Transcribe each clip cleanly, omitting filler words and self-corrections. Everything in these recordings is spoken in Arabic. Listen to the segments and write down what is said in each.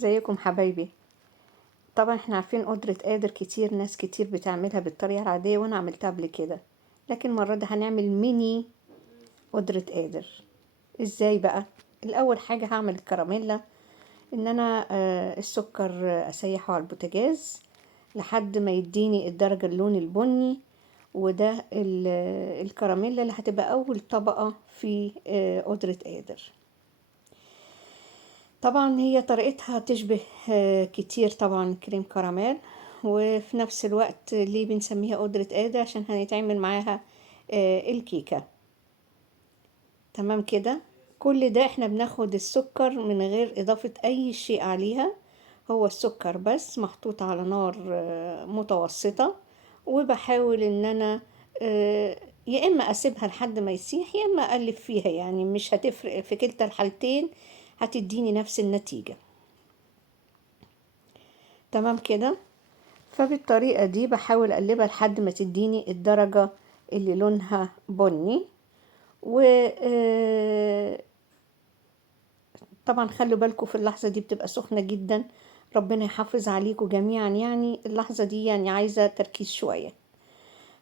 ازيكم حبايبي. طبعا احنا عارفين قدرة قادر، كتير ناس كتير بتعملها بالطريقة العادية وانا عملتها قبل كده، لكن المرة دي هنعمل ميني قدرة قادر. ازاي بقى؟ الاول حاجة هعمل الكراميلا. ان انا السكر اسيحه على البوتاجاز لحد ما يديني الدرجة اللون البني، وده الكراميلا اللي هتبقى اول طبقة في قدرة قادر. طبعا هي طريقتها تشبه كتير طبعا كريم كراميل، وفي نفس الوقت ليه بنسميها قدرة قادر؟ عشان هنتعمل معاها الكيكة. تمام كده. كل ده احنا بناخد السكر من غير اضافة اي شيء عليها، هو السكر بس محطوط على نار متوسطة، وبحاول ان انا يا اما اسيبها لحد ما يسيح يا اما اقلب فيها، يعني مش هتفرق في كلتا الحالتين، هتديني نفس النتيجة. تمام كده. فبالطريقة دي بحاول اقلبها لحد ما تديني الدرجة اللي لونها بني. و طبعا خلوا بالكم في اللحظة دي بتبقى سخنة جدا، ربنا يحافظ عليكم جميعا، يعني اللحظة دي يعني عايزة تركيز شوية.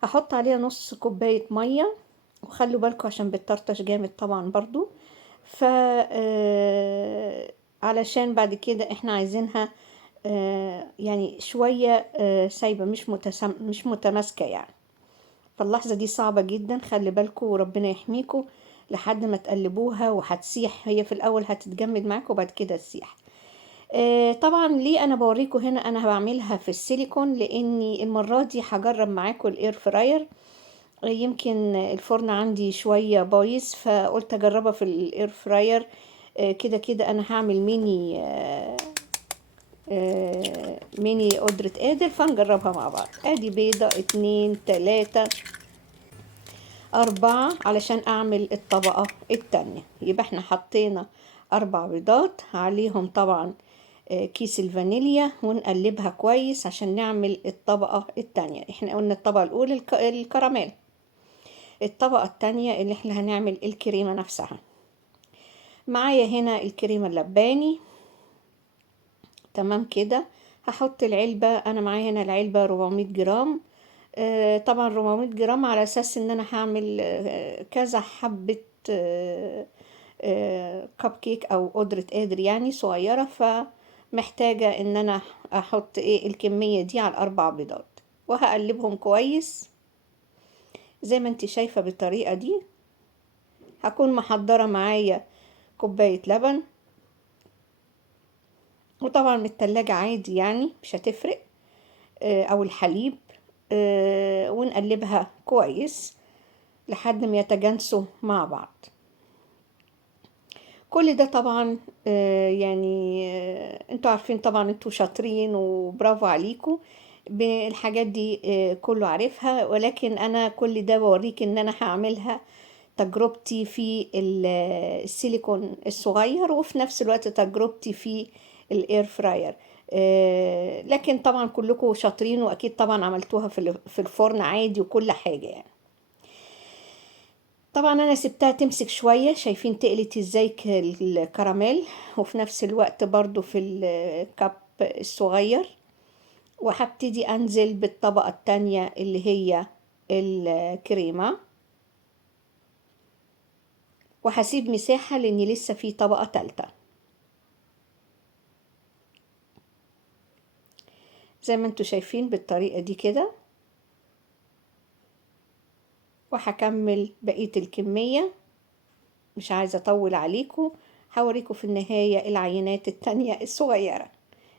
هحط عليها نص كوباية مية، وخلوا بالكم عشان بتطرطش جامد طبعا برضو. ف علشان بعد كده احنا عايزينها يعني شوية سايبة، مش متماسكة يعني. فاللحظة دي صعبة جدا، خلي بالكم وربنا يحميكم لحد ما تقلبوها وهتسيح. هي في الأول هتتجمد معاكم وبعد كده تسيح. طبعا ليه أنا بوريكم هنا أنا بعملها في السيليكون؟ لأني المرة دي هجرب معاكم الإير فراير. يمكن الفرن عندي شوية بايظ، فقلت أجربها في الإير فراير. كده كده أنا هعمل ميني قدرة قادر، فنجربها مع بعض. ادي بيضة 2 3 4 علشان اعمل الطبقة التانية. يبقى احنا حطينا 4 بيضات عليهم طبعا كيس الفانيليا، ونقلبها كويس عشان نعمل الطبقة التانية. احنا قلنا الطبقة الاولى الكراميل، الطبقة التانية اللي احنا هنعمل الكريمة نفسها. معايا هنا الكريمة اللباني. تمام كده. هحط العلبة، انا معايا هنا العلبة 400 جرام. طبعا 400 جرام على اساس ان انا هعمل كذا حبة كب كيك او قدرة قادر يعني صغيرة، فمحتاجة ان انا احط الكمية دي على الاربع بيضات، وهقلبهم كويس زي ما انت شايفة بالطريقة دي. هكون محضرة معايا كوباية لبن، وطبعا من التلاجة عادي يعني مش هتفرق، او الحليب. ونقلبها كويس لحد ما يتجانسوا مع بعض. كل ده طبعا يعني انتوا عارفين طبعا، انتوا شاطرين وبرافو عليكم بالحاجات دي، كله عارفها، ولكن انا كل ده بوريك ان انا هعملها تجربتي في السيليكون الصغير، وفي نفس الوقت تجربتي في الاير فراير. لكن طبعا كلكم شاطرين، واكيد طبعا عملتوها في الفرن عادي وكل حاجة يعني. طبعا انا سبتها تمسك شوية، شايفين تقلت ازاي الكراميل، وفي نفس الوقت برضو في الكب الصغير. وهبتدي انزل بالطبقة التانية اللي هي الكريمة، وهسيب مساحة لاني لسه في طبقة تالتة. زي ما انتوا شايفين بالطريقة دي كده، وهكمل بقية الكمية. مش عايزة اطول عليكم، هوريكم في النهاية العينات التانية الصغيرة.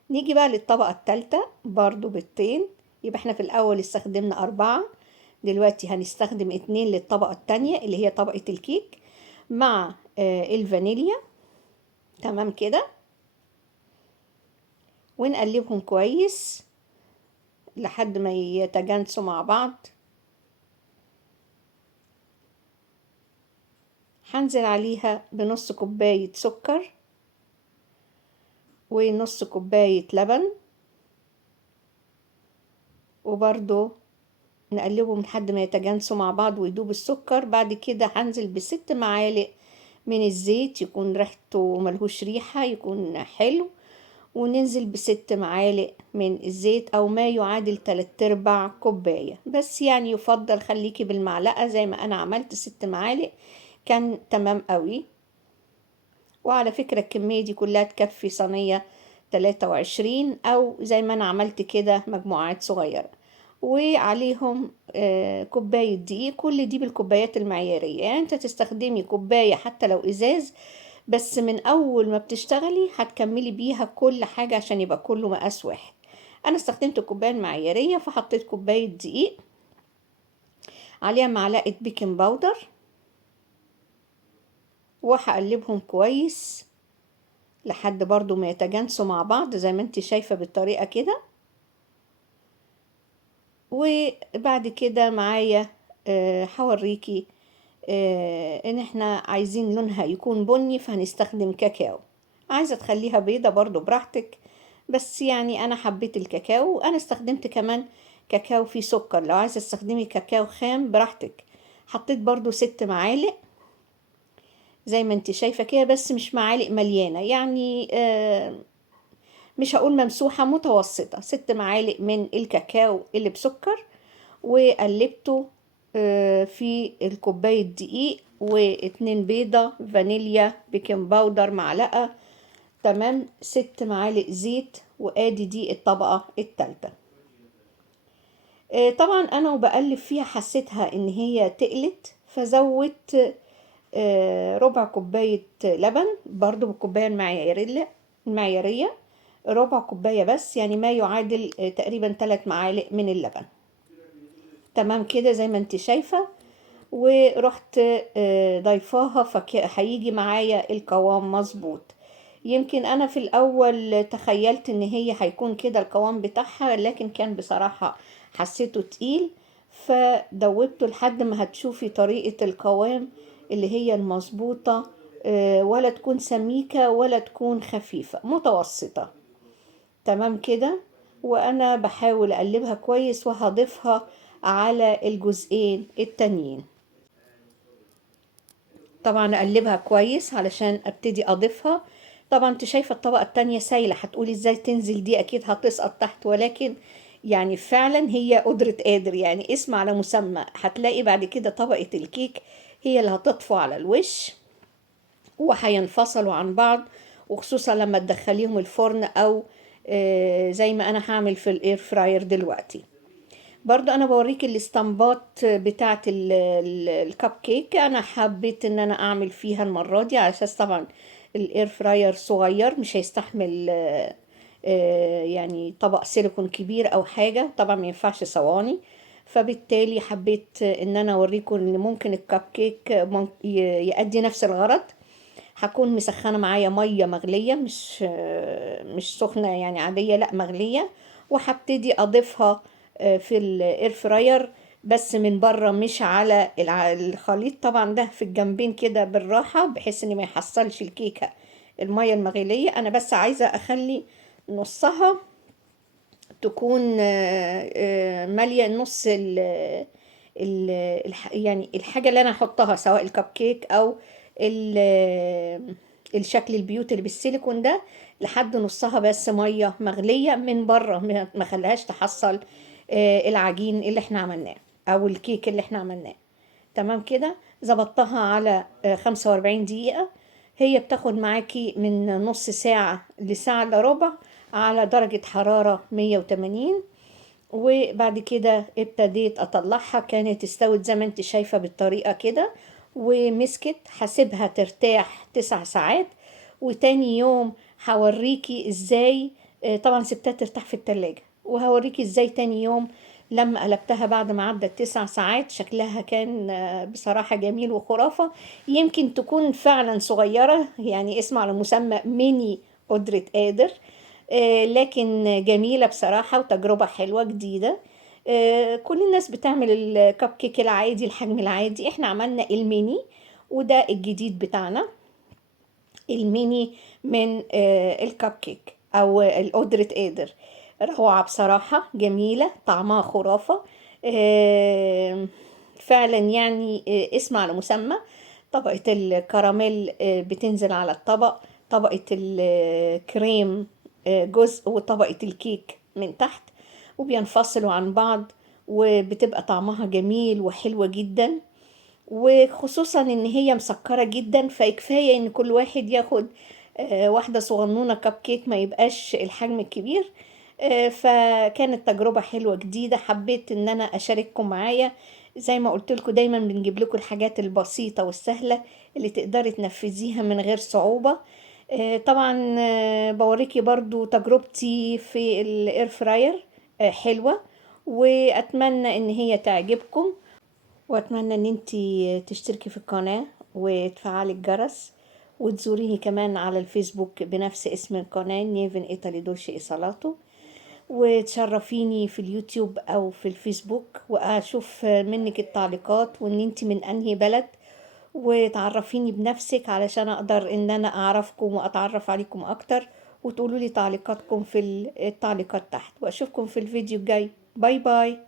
نيجي بقى للطبقة التالتة، برضو بيضتين. يبقى احنا في الأول استخدمنا 4، دلوقتي هنستخدم 2 للطبقة التانية اللي هي طبقة الكيك مع الفانيليا. تمام كده. ونقلبهم كويس لحد ما يتجانسوا مع بعض. هنزل عليها بنص كوباية سكر ونص كوباية لبن، وبرضو نقلبهم لحد ما يتجانسوا مع بعض ويدوب السكر. بعد كده هنزل ب6 معالق من الزيت، يكون ريحته ملهوش ريحة، يكون حلو. وننزل ب6 معالق من الزيت أو ما يعادل 3/4 كوباية، بس يعني يفضل خليكي بالمعلقة زي ما أنا عملت 6 معالق كان تمام قوي. وعلى فكرة الكمية دي كلها تكفي صينية 23 أو زي ما أنا عملت كده مجموعات صغيرة. وعليهم كوباية دقيق، كل دي بالكوبايات المعيارية، يعني انت تستخدمي كوباية حتى لو ازاز، بس من اول ما بتشتغلي هتكملي بيها كل حاجة عشان يبقى كله مقاس واحد. انا استخدمت الكوباية المعيارية، فحطيت كوباية دقيق عليها معلقة بيكنج باودر، وهقلبهم كويس لحد برضو ما يتجانسوا مع بعض زي ما انت شايفة بالطريقة كده. وبعد كده معايا هوريكي ان احنا عايزين لونها يكون بني، فهنستخدم كاكاو. عايزة تخليها بيضة برضو براحتك، بس يعني انا حبيت الكاكاو. وانا استخدمت كمان كاكاو فيه سكر، لو عايزة تستخدمي كاكاو خام براحتك. حطيت برضو 6 معالق زي ما انت شايفة كده، بس مش معالق مليانة، يعني مش هقول ممسوحة، متوسطة. 6 معالق من الكاكاو اللي بسكر، وقلبته في الكوباية دقيق، و2 بيضة، فانيليا، بيكنج باودر معلقة، تمام. 6 معالق زيت، وادي دي الطبقة التالتة. طبعا انا وبقلب فيها حسيتها ان هي تقلت، فزودت ربع كوباية لبن برضو بالكوباية المعيارية، ربع كوباية بس، يعني ما يعادل تقريبا 3 معالق من اللبن. تمام كده زي ما انت شايفة. ورحت ضيفاها، هيجي معايا القوام مظبوط. يمكن انا في الاول تخيلت ان هي هيكون كده القوام بتاعها، لكن كان بصراحة حسيته تقيل، فدوبته لحد ما هتشوفي طريقة القوام اللي هي المظبوطة، ولا تكون سميكة ولا تكون خفيفة، متوسطة. تمام كده. وانا بحاول اقلبها كويس، وهضيفها على الجزئين التانيين. طبعا اقلبها كويس علشان ابتدي اضيفها. طبعا انت شايفه الطبقه التانية سايله، هتقولي ازاي تنزل دي، اكيد هتسقط تحت، ولكن يعني فعلا هي قدرة قادر، يعني اسم على مسمى. هتلاقي بعد كده طبقة الكيك هي اللي هتطفو على الوش، وهينفصلوا عن بعض، وخصوصا لما تدخليهم الفرن، او زي ما انا هعمل في الاير فراير دلوقتي. برضو انا بوريك الاستامبات بتاعت الكب كيك. انا حبيت ان انا اعمل فيها المرة دي على اساس طبعا الاير فراير صغير، مش هيستحمل يعني طبق سيليكون كبير او حاجة، طبعا ما ينفعش صواني. فبالتالي حبيت ان انا اوريكم ان ممكن الكب كيك يؤدي نفس الغرض. هكون مسخنة معايا مية مغلية، مش سخنة يعني عادية، لا مغلية. وهبتدي اضيفها في الاير فراير، بس من بره مش على الخليط. طبعا ده في الجنبين كده بالراحة، بحيث ان ما يحصلش الكيكة المية المغلية. انا بس عايزة اخلي نصها تكون مالية نص يعني الحاجة اللي انا احطها، سواء الكب كيك او الشكل البيوت اللي بالسيليكون ده، لحد نصها بس مية مغلية من بره، ما خليهاش تحصل العجين اللي احنا عملناه او الكيك اللي احنا عملناه. تمام كده. ظبطتها على 45 دقيقة. هي بتاخد معاكي من نص ساعة لساعة الا ربع على درجة حرارة 180. وبعد كده ابتديت اطلعها، كانت استوت زي ما انت شايفة بالطريقة كده، ومسكت. هسيبها ترتاح 9 ساعات، وتاني يوم هوريكي ازاي. طبعا سبتها ترتاح في التلاجة، وهوريكي ازاي تاني يوم لما قلبتها بعد ما عدت 9 ساعات شكلها كان بصراحة جميل وخرافة. يمكن تكون فعلا صغيرة، يعني اسم على مسمى ميني قدرة قادر، لكن جميلة بصراحة، وتجربة حلوة جديدة. كل الناس بتعمل الكب كيك العادي، الحجم العادي. احنا عملنا الميني، وده الجديد بتاعنا، الميني من الكب كيك او القدرة قادر. روعة بصراحة، جميلة، طعمها خرافة. فعلا يعني اسم على مسمى. طبقة الكراميل بتنزل على الطبق، طبقة الكريم جزء وطبقة الكيك من تحت، وبينفصلوا عن بعض، وبتبقى طعمها جميل وحلوة جدا، وخصوصا ان هي مسكرة جدا، فكفاية ان كل واحد ياخد واحدة صغنونة كب كيك، ما يبقاش الحجم الكبير. فكانت تجربة حلوة جديدة، حبيت ان انا اشارككم معايا. زي ما قلت لكم دايما بنجيب لكم الحاجات البسيطة والسهلة اللي تقدري تنفذيها من غير صعوبة. طبعا بوريكي برضو تجربتي في الاير فراير، حلوة، واتمنى ان هي تعجبكم، واتمنى ان انتي تشتركي في القناة وتفعلي الجرس، وتزوريني كمان على الفيسبوك بنفس اسم القناة نيفن ايطالي دولشي ايصالاتو، وتشرفيني في اليوتيوب او في الفيسبوك، واشوف منك التعليقات وان انتي من انهي بلد، وتعرفيني بنفسك علشان اقدر ان انا اعرفكم واتعرف عليكم اكتر، وتقولوا لي تعليقاتكم في التعليقات تحت. واشوفكم في الفيديو الجاي. باي باي.